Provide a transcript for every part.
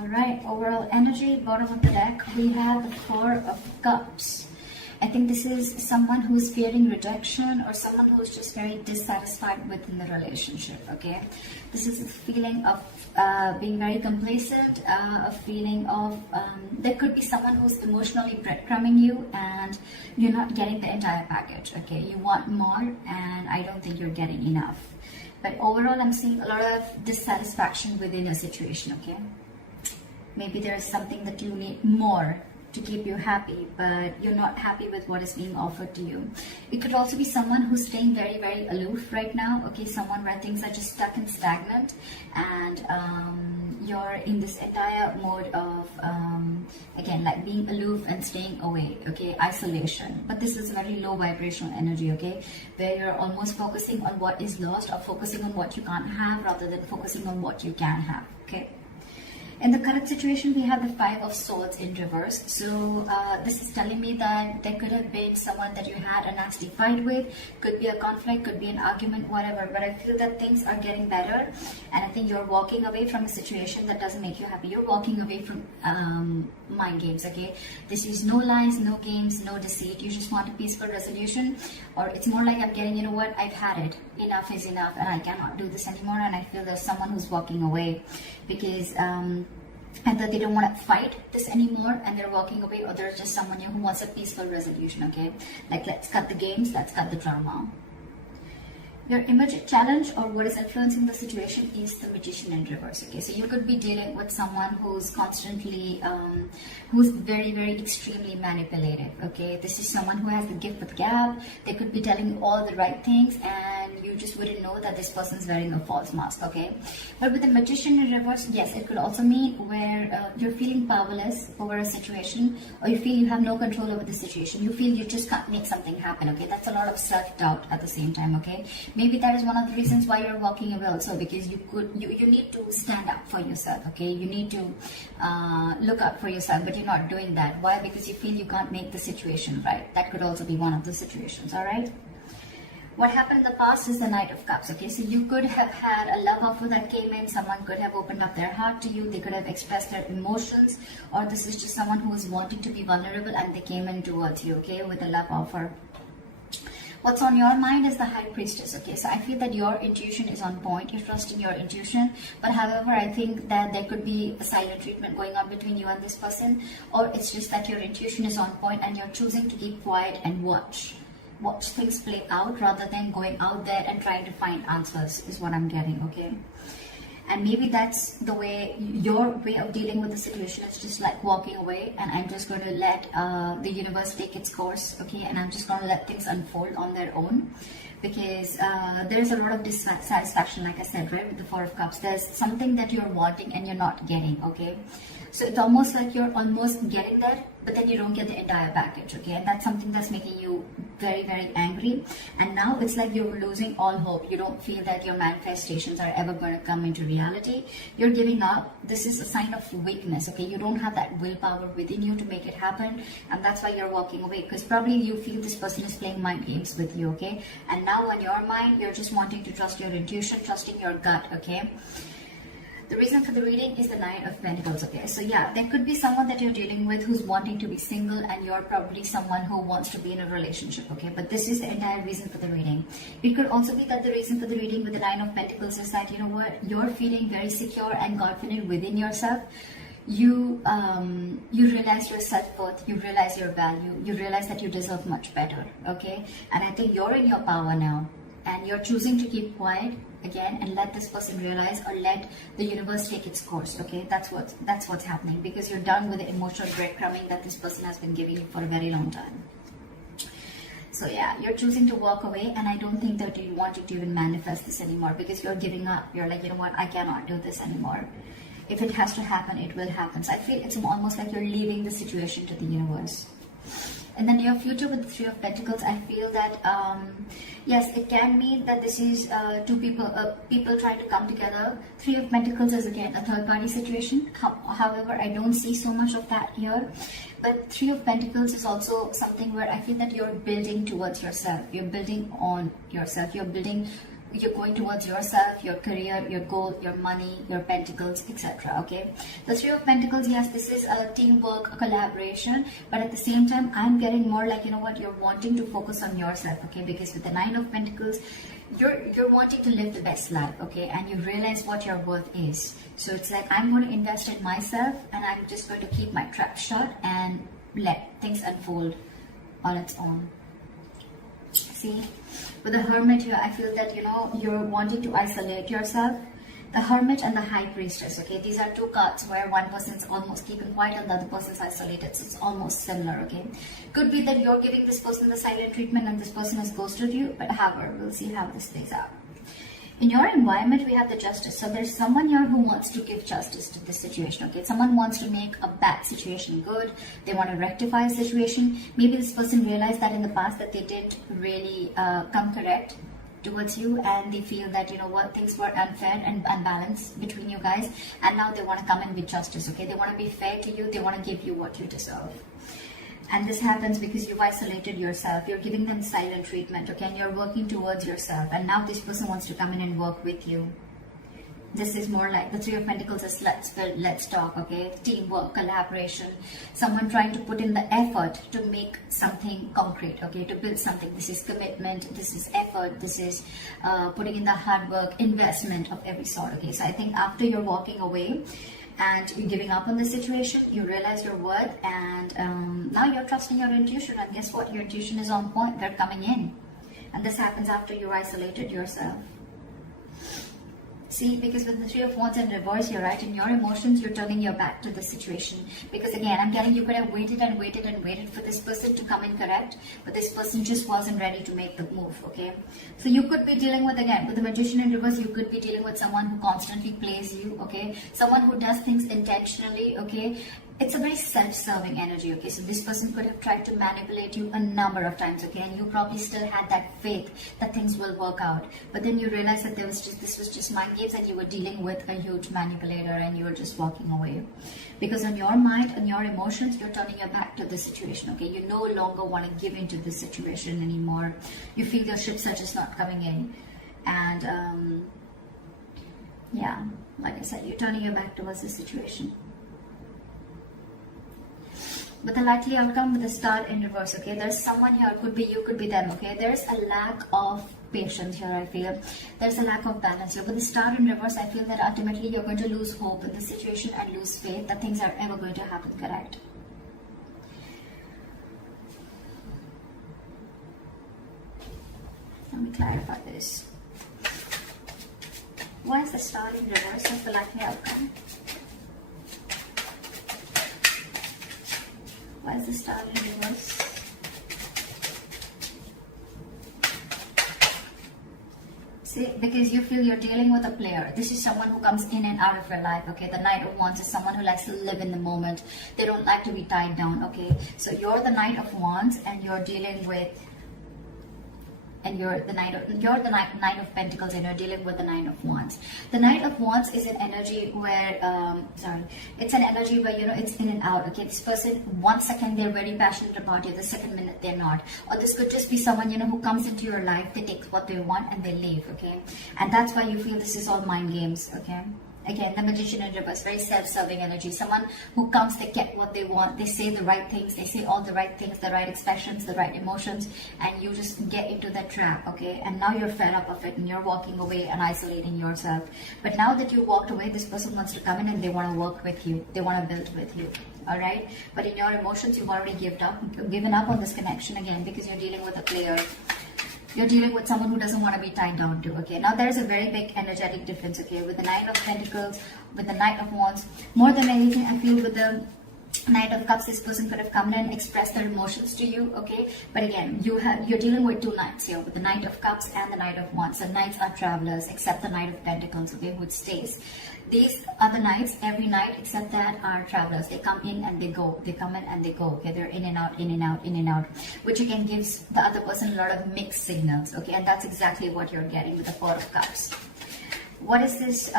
Alright, overall energy, bottom of the deck, we have the Four of Cups. I think this is someone who's fearing rejection or someone who's just very dissatisfied within the relationship, okay? This is a feeling of being very complacent, a feeling of, there could be someone who's emotionally breadcrumbing you and you're not getting the entire package, okay? You want more and I don't think you're getting enough. But overall, I'm seeing a lot of dissatisfaction within a situation, okay? Maybe there's something that you need more to keep you happy, but you're not happy with what is being offered to you. It could also be someone who's staying very, very aloof right now, okay? Someone where things are just stuck and stagnant, and you're in this entire mode of, again, like being aloof and staying away, okay? Isolation. But this is very low vibrational energy, okay? Where you're almost focusing on what is lost or focusing on what you can't have rather than focusing on what you can have, okay? In the current situation, we have the Five of Swords in reverse. So this is telling me that there could have been someone that you had a nasty fight with. Could be a conflict, could be an argument, whatever. But I feel that things are getting better. And I think you're walking away from a situation that doesn't make you happy. You're walking away from mind games, okay? This is no lies, no games, no deceit. You just want a peaceful resolution. Or it's more like I'm getting, you know what, I've had it. Enough is enough and I cannot do this anymore. And I feel there's someone who's walking away because either they don't want to fight this anymore and they're walking away, or there's just someone who wants a peaceful resolution, okay? Like, let's cut the games, let's cut the drama. Your immediate challenge or what is influencing the situation is the Magician in reverse, okay? So you could be dealing with someone who's constantly, who's very, very extremely manipulative, okay? This is someone who has the gift with gab. They could be telling you all the right things and you just wouldn't know that this person's wearing a false mask, okay? But with the Magician in reverse, yes, it could also mean where you're feeling powerless over a situation, or you feel you have no control over the situation. You feel you just can't make something happen, okay? That's a lot of self-doubt at the same time, okay? Maybe that is one of the reasons why you're walking away also, because you need to stand up for yourself, okay? You need to look out for yourself, but you're not doing that. Why? Because you feel you can't make the situation right. That could also be one of the situations, all right? What happened in the past is the Knight of Cups, okay? So you could have had a love offer that came in. Someone could have opened up their heart to you. They could have expressed their emotions, or this is just someone who is wanting to be vulnerable and they came in towards you, okay, with a love offer. What's on your mind is the High Priestess, okay? So I feel that your intuition is on point. You're trusting your intuition. But however, I think that there could be a silent treatment going on between you and this person. Or it's just that your intuition is on point and you're choosing to keep quiet and watch things play out rather than going out there and trying to find answers is what I'm getting, okay? And maybe that's the way, your way of dealing with the situation is just like walking away, and I'm just going to let the universe take its course, okay? And I'm just going to let things unfold on their own, because there's a lot of dissatisfaction, like I said, right, with the Four of Cups. There's something that you're wanting and you're not getting, okay? So it's almost like you're almost getting there, but then you don't get the entire package, okay? And that's something that's making you very, very angry. And now it's like you're losing all hope. You don't feel that your manifestations are ever going to come into reality. You're giving up. This is a sign of weakness, okay? You don't have that willpower within you to make it happen. And that's why you're walking away, because probably you feel this person is playing mind games with you, okay? And now on your mind, you're just wanting to trust your intuition, trusting your gut, okay? The reason for the reading is the Nine of Pentacles, okay? So yeah, there could be someone that you're dealing with who's wanting to be single, and you're probably someone who wants to be in a relationship, okay? But this is the entire reason for the reading. It could also be that the reason for the reading with the Nine of Pentacles is that, you know what, you're feeling very secure and confident within yourself. You realize your self-worth, you realize your value, you realize that you deserve much better, okay? And I think you're in your power now, and you're choosing to keep quiet again and let this person realize, or let the universe take its course, okay? That's what's happening, because you're done with the emotional breadcrumbing that this person has been giving you for a very long time. So yeah, you're choosing to walk away, and I don't think that you want to even manifest this anymore, because you're giving up. You're like, you know what, I cannot do this anymore. If it has to happen, it will happen. So I feel it's almost like you're leaving the situation to the universe. And then your future with the Three of Pentacles, I feel that, yes, it can mean that this is two people trying to come together. Three of Pentacles is again a third party situation. However, I don't see so much of that here. But Three of Pentacles is also something where I feel that you're building towards yourself. You're building on yourself. You're building you're going towards yourself, your career, your goal, your money, your pentacles, etc. Okay, the Three of Pentacles, yes, this is a teamwork, a collaboration, but at the same time I'm getting more like, you know what, you're wanting to focus on yourself. Okay, because with the Nine of Pentacles, you're wanting to live the best life. Okay, and you realize what your worth is. So it's like, I'm going to invest in myself, and I'm just going to keep my trap shut and let things unfold on its own. See, with the Hermit here, I feel that, you know, you're wanting to isolate yourself. The Hermit and the High Priestess, okay, these are two cards where one person's almost keeping quiet and the other person's isolated, so it's almost similar. Okay, could be that you're giving this person the silent treatment and this person has ghosted you, but however, we'll see how this plays out. In your environment, we have the Justice. So there's someone here who wants to give justice to this situation. Okay, someone wants to make a bad situation good. They want to rectify a situation. Maybe this person realized that in the past that they didn't really come correct towards you, and they feel that, you know what, things were unfair and unbalanced between you guys, and now they want to come in with justice. Okay, they want to be fair to you. They want to give you what you deserve. And this happens because you've isolated yourself. You're giving them silent treatment, okay? And you're working towards yourself. And now this person wants to come in and work with you. This is more like the Three of Pentacles is let's build, let's talk, okay? Teamwork, collaboration. Someone trying to put in the effort to make something concrete, okay? To build something. This is commitment, this is effort, this is putting in the hard work, investment of every sort, okay? So I think after you're walking away, and you're giving up on the situation, you realize your worth, and now you're trusting your intuition, and guess what, your intuition is on point. They're coming in, and this happens after you're isolated yourself. See, because with the Three of Wands in reverse here, right, in your emotions, you're turning your back to the situation. Because again, I'm telling you, could have waited and waited and waited for this person to come in correct, but this person just wasn't ready to make the move, okay? So you could be dealing with, again, with the Magician in reverse, you could be dealing with someone who constantly plays you, okay? Someone who does things intentionally, okay? It's a very self-serving energy, okay? So this person could have tried to manipulate you a number of times, okay? And you probably still had that faith that things will work out. But then you realize that this was just mind games, and you were dealing with a huge manipulator, and you were just walking away. Because on your mind, on your emotions, you're turning your back to the situation, okay? You no longer want to give into this situation anymore. You feel your ships are just not coming in. And, yeah, like I said, you're turning your back towards the situation. But the likely outcome with the Star in reverse, okay? There's someone here, could be you, could be them, okay? There's a lack of patience here, I feel. There's a lack of balance here. With the Star in reverse, I feel that ultimately you're going to lose hope in the situation and lose faith that things are ever going to happen correct. Let me clarify this. Why is the Star in reverse as the likely outcome? Why is the Star in reverse? See, because you feel you're dealing with a player. This is someone who comes in and out of your life, okay? The Knight of Wands is someone who likes to live in the moment. They don't like to be tied down, okay? So you're the Knight of Wands, and you're dealing with, and you're the Knight of Pentacles, and you're dealing with the Knight of Wands. The Knight of Wands is an energy where, it's an energy where, you know, it's in and out, okay? This person, 1 second they're very passionate about you, the second minute they're not. Or this could just be someone, you know, who comes into your life, they take what they want and they leave, okay? And that's why you feel this is all mind games, okay? Again, the Magician in reverse, very self-serving energy. Someone who comes, they get what they want. They say the right things. They say all the right things, the right expressions, the right emotions. And you just get into that trap, okay? And now you're fed up of it, and you're walking away and isolating yourself. But now that you walked away, this person wants to come in and they want to work with you. They want to build with you, all right? But in your emotions, you've already given up on this connection again, because you're dealing with a player. You're dealing with someone who doesn't want to be tied down to, okay? Now there's a very big energetic difference, okay? With the Knight of Pentacles, with the Knight of Wands, more than anything, I feel with the Knight of Cups, this person could have come in and expressed their emotions to you, okay? But again, you're dealing with two Knights here, with the Knight of Cups and the Knight of Wands. The Knights are travelers, except the Knight of Pentacles, okay, who stays. These other Knights, every night except that, are travelers. They come in and they go. They come in and they go, okay? They're in and out, in and out, in and out, which again gives the other person a lot of mixed signals, okay? And that's exactly what you're getting with the Four of Cups. What is this?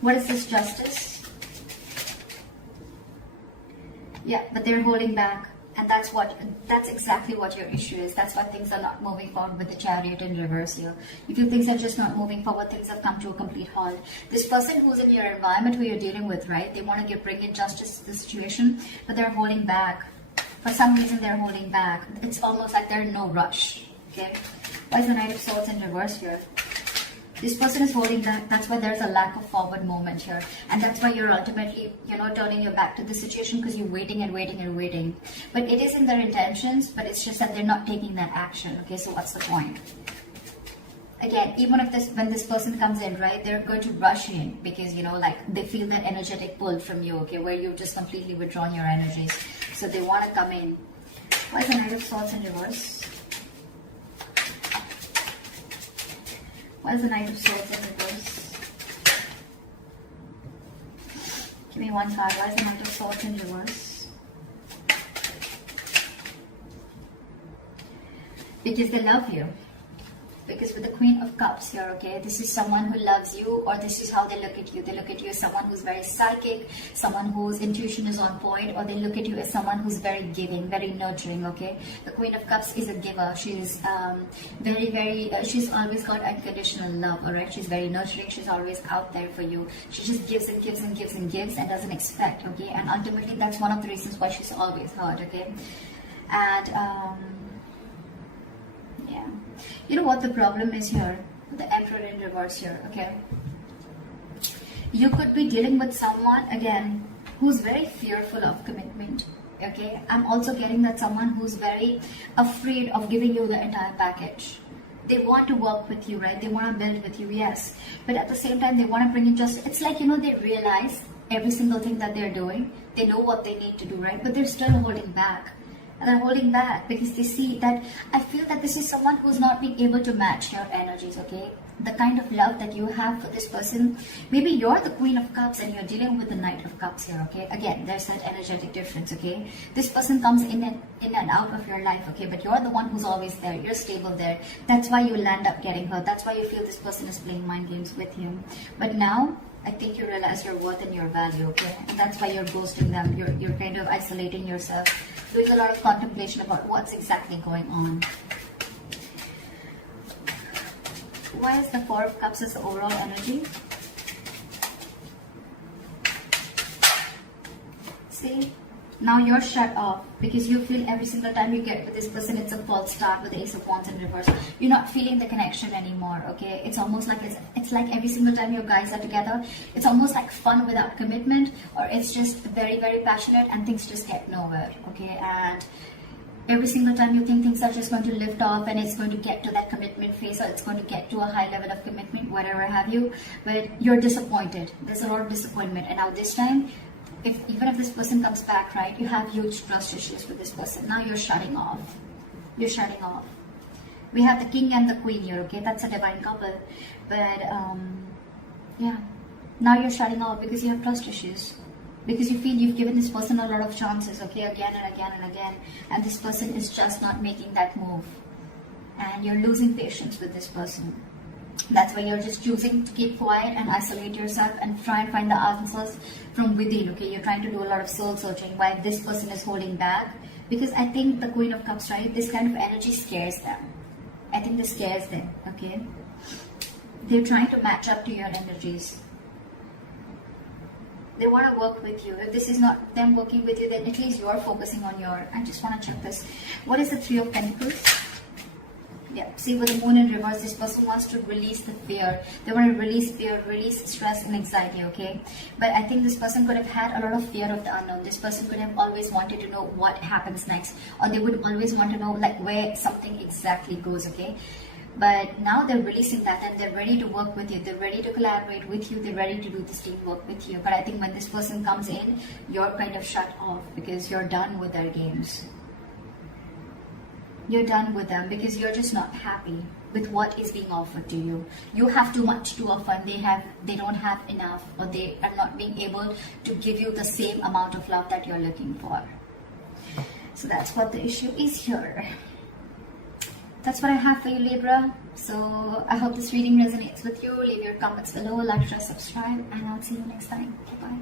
What is this Justice? Yeah, but they're holding back, And that's exactly what your issue is. That's why things are not moving forward with the Chariot in reverse here. You feel things are just not moving forward, things have come to a complete halt. This person who's in your environment, who you're dealing with, right, they want to bring in justice to the situation, but they're holding back. For some reason they're holding back. It's almost like they're in no rush. Okay, why is the Knight of Swords in reverse here? This person is holding back. That's why there's a lack of forward movement here. And that's why you're ultimately, turning your back to the situation, because you're waiting and waiting and waiting. But it is in their intentions, but it's just that they're not taking that action. Okay, so what's the point? Again, even if when this person comes in, right, they're going to rush in because, they feel that energetic pull from you, okay, where you've just completely withdrawn your energies. So they want to come in. Why is the Knight of Swords in reverse? Why is the Knight of Swords in reverse? Give me one card. Why is the Knight of Swords in reverse? Because they love you. Because with the Queen of Cups here, okay, this is someone who loves you, or this is how they look at you. They look at you as someone who's very psychic, someone whose intuition is on point, or they look at you as someone who's very giving, very nurturing, okay? The Queen of Cups is a giver. She's she's always got unconditional love, all right? She's very nurturing. She's always out there for you. She just gives and gives and gives and gives and doesn't expect, okay? And ultimately, that's one of the reasons why she's always hurt, okay? And, yeah. You know what the problem is here? The Emperor in reverse here, okay? You could be dealing with someone, again, who's very fearful of commitment, okay? I'm also getting that someone who's very afraid of giving you the entire package. They want to work with you, right? They want to build with you, yes. But at the same time, they want to bring in justice. It's like, they realize every single thing that they're doing. They know what they need to do, right? But they're still holding back. And they're holding back because they see that, I feel that this is someone who's not being able to match your energies, okay? The kind of love that you have for this person. Maybe you're the Queen of Cups and you're dealing with the Knight of Cups here, okay? Again, there's that energetic difference, okay? This person comes in and out of your life, okay? But you're the one who's always there. You're stable there. That's why you land up getting hurt. That's why you feel this person is playing mind games with you. But now, I think you realize your worth and your value, okay? And that's why you're ghosting them. You're kind of isolating yourself, doing a lot of contemplation about what's exactly going on. Why is the Four of Cups as the overall energy? See? Now you're shut off because you feel every single time you get with this person, it's a false start with the Ace of Wands in reverse. You're not feeling the connection anymore, okay? It's almost like it's like every single time you guys are together, it's almost like fun without commitment, or it's just very, very passionate and things just get nowhere, okay? And every single time you think things are just going to lift off and it's going to get to that commitment phase, or it's going to get to a high level of commitment, whatever have you, but you're disappointed. There's a lot of disappointment. And now this time, even if this person comes back, right, you have huge trust issues with this person. Now you're shutting off. You're shutting off. We have the King and the Queen here, okay? That's a divine couple. But, yeah. Now you're shutting off because you have trust issues. Because you feel you've given this person a lot of chances, okay? Again and again and again. And this person is just not making that move. And you're losing patience with this person. That's why you're just choosing to keep quiet and isolate yourself and try and find the answers from within, okay? You're trying to do a lot of soul searching while this person is holding back. Because I think the Queen of Cups, right, this kind of energy scares them. I think this scares them, okay? They're trying to match up to your energies. They want to work with you. If this is not them working with you, then at least you're focusing on your... I just want to check this. What is the Three of Pentacles? Yeah, see, with the Moon in reverse, this person wants to release the fear. They want to release fear, release stress and anxiety, okay? But I think this person could have had a lot of fear of the unknown. This person could have always wanted to know what happens next. Or they would always want to know, like, where something exactly goes, okay? But now they're releasing that and they're ready to work with you. They're ready to collaborate with you. They're ready to do this teamwork with you. But I think when this person comes in, you're kind of shut off because you're done with their games. You're done with them because you're just not happy with what is being offered to you. You have too much to offer and they don't have enough, or they are not being able to give you the same amount of love that you're looking for. So that's what the issue is here. That's what I have for you, Libra. So I hope this reading resonates with you. Leave your comments below, like, share, subscribe, and I'll see you next time. Bye-bye.